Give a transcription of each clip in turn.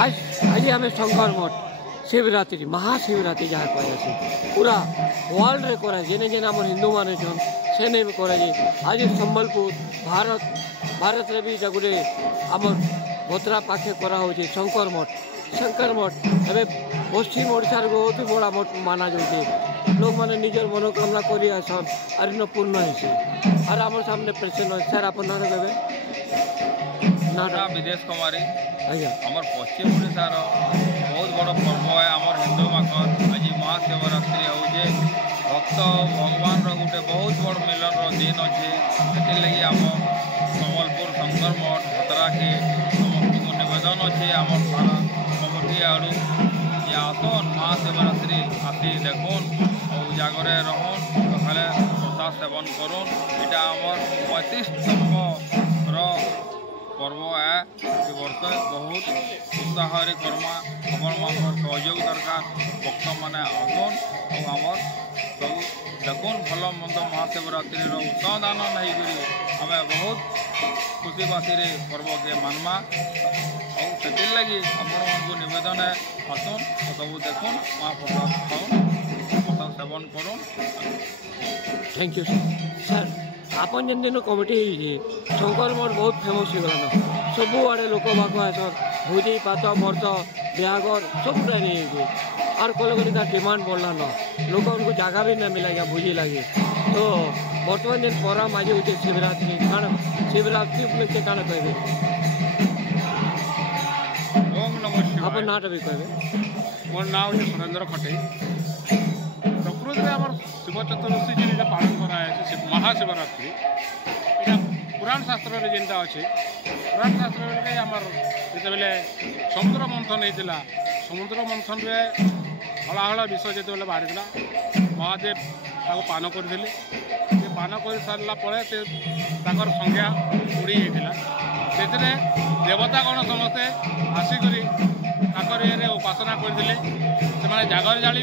आज आज आम शंकर मठ शिवरात्रि महाशिवरात्रि जहाँ कहे पूरा वर्ल्ड रे कराए जेने जेने आम हिंदू मान छन से भी कराए। आज संबलपुर भारत रे भी गोटे आम भद्रा पाखे कराऊे शंकर मठ एवं पश्चिम ओडार बहुत बड़ा मठ माना जाए। लोक मैंने निजर मनोकामना कर आसन आर पूर्ण होसी और आम सामने प्रेसिडेंट सर आप ना देवे ना विदेश कुमारी आज्ञा आमर पश्चिम ओडार बहुत बड़ पर्व है आमर हिंदू माकर आज महाशिवरात्रि होजे भक्त भगवान गोटे बहुत बड़ मिलन दिन अच्छे से आम संबलपुर शंकर मठ भद्रा के समस्त को निवेदन अच्छे आम सारा कमिटी आड़ू ये आसन महाशिवरात्रि आसी देखुन और जागरे रहन सकाले प्रसाद सेवन करुन यहाँ आमर 35तम पर्व है ये वर्ष बहुत उत्साह करमा आम सहयोग दरकार भक्त मैंने आसन और आमर सब देखुन भल मंद महाशिवरात्रि उत्साह दान नहीं आम बहुत खुशीबासी पर्व के मानमा और से लगी आपण निवेदन है आसन और सब देखुन महाप्रसाद खाऊन प्रसाद सेवन करुन। थैंक यू सर आपन जेन दिन कमिटी शंकर मठ बहुत फेमस हो गलान सबुआड़े लोक बाग आसन भोजी पात मर्त ब्यागर सब नहीं और कल कल डिमांड बढ़ला न लोक उनको जगह भी नहीं मिला क्या भोजी लगे तो बर्तमान जेन प्रोग्राम आज होते शिवरात्रि काण शिवरात्रि उपलक्षे काण कहे ओम नमः शिवाय आप नाट भी कहे मोर नाम है सुरेंद्र खटे प्रकृति में आम शिव चतुर्दशी जो पालन कराए महाशिवरात्रि यहाँ पुराण शास्त्र जेनटा अच्छे पुराण शास्त्र आमर जिते समुद्र मंथन होता समुद्र मंथन में हलाहला विष जो बाहरी महादेव पान करते पान कर सारापर से संज्ञा उड़ी होता से देवतागण समस्ते आसिक ये उपासना करते जागर जाली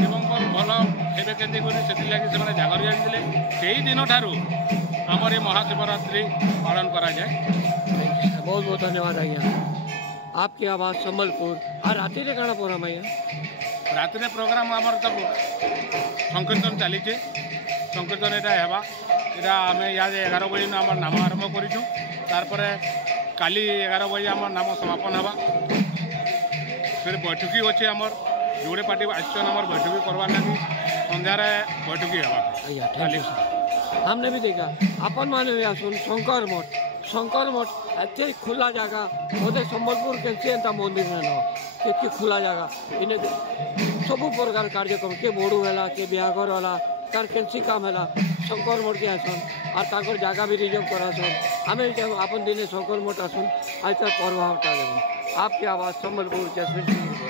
शिवंकर भल हेबे केंदी से जागर जाली से दिन ठारू आमर ये महाशिवरात्रि पालन करा जाए। बहुत बहुत धन्यवाद आज्ञा आपकी आवाज़ संबलपुर और राति रे काना प्रोग्राम आज्ञा राति प्रोग्राम आमर तब संकीर्तन चली संकीर्तन यहाँ यहाँ आम इे 11 बजे आम नाम आरंभ करूँ तार काली 11 बजे आम नाम समापन हवा फिर बैठकी अच्छे आमर जोड़े पार्टी आसन आमर बैठकी करवार लगी संध्यार बैठकी हवा हमने भी देखा अपन माने भी आसन शंकर मठ एत खुला जगह बोधे संबलपुर के मंदिर में न खुला जगह इन सब प्रकार कार्यक्रम के बोड़ू है के ब्यागर है तार केंसी काम है शंकर मठ के आसन और ताकर जगह भी रिजर्व करासन आम अपन दिने शंकर मठ आसन आज तार प्रभाव आपकी आवाज़ संबलपुर जसवंत सिंह।